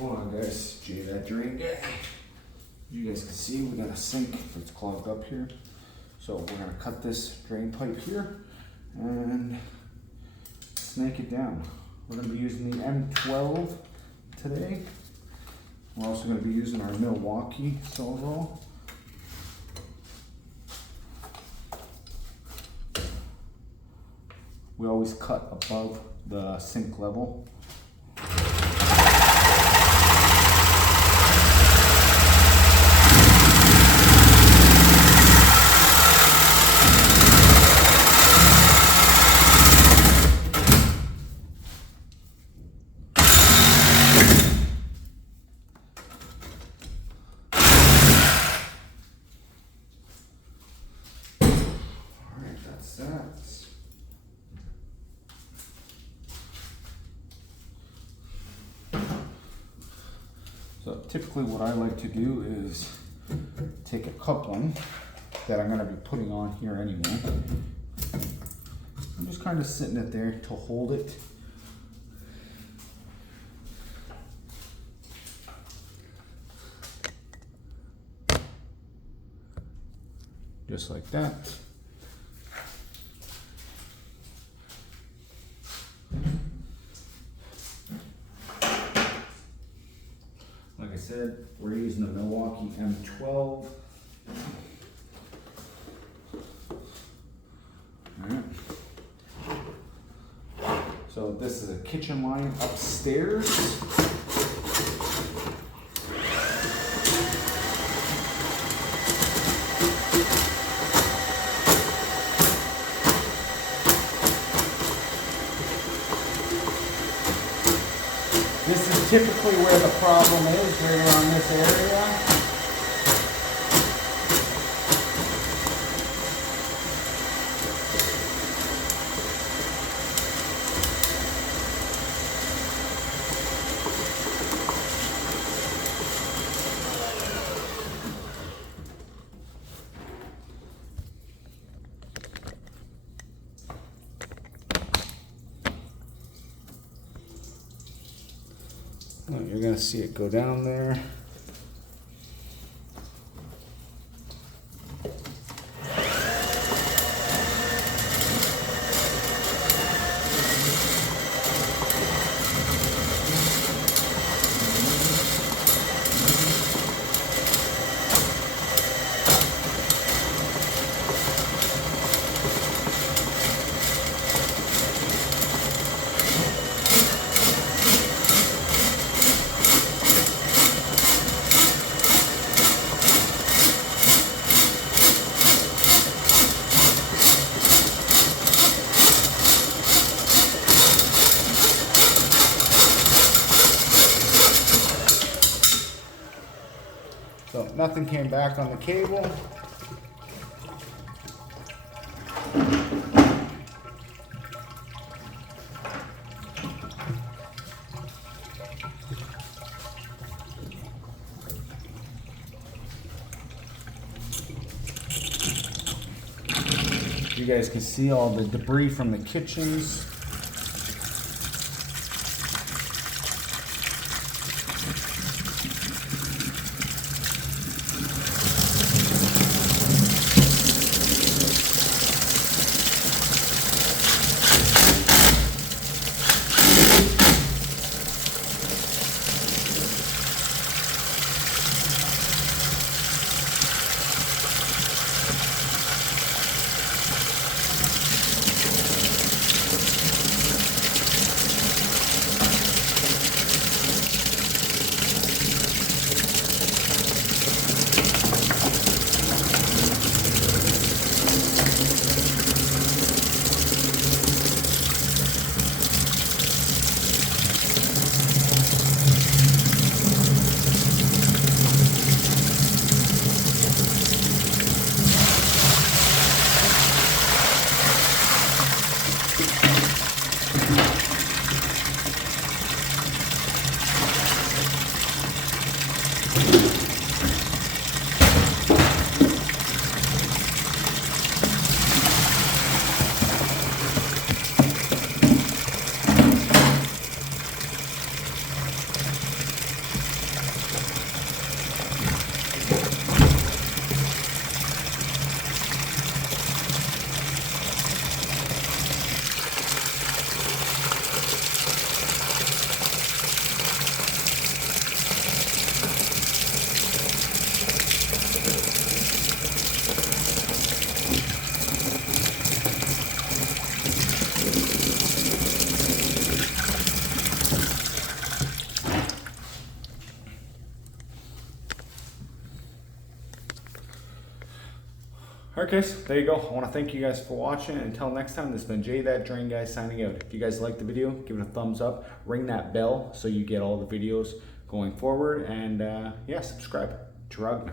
Hold on guys, Jay, that drain guy. You guys can see we got a sink that's clogged up here. So we're gonna cut this drain pipe here and snake it down. We're gonna be using the M12 today. We're also gonna be using our Milwaukee saw roll. We always cut above the sink level. So typically what I like to do is take a coupling that I'm going to be putting on here anyway. I'm just kind of sitting it there to hold it. Just like that. Like I said, we're using the Milwaukee M12. Alright. So this is a kitchen line upstairs. This is typically where the problem is, right around this area. You're going to see it go down there. So nothing came back on the cable. You guys can see all the debris from the kitchens. right, guys, there you go. I want to thank you guys for watching. Until next time, this has been Jay That Drain Guy signing out. If you guys liked the video, give it a thumbs up, ring that bell so you get all the videos going forward, and yeah, subscribe. Clogged.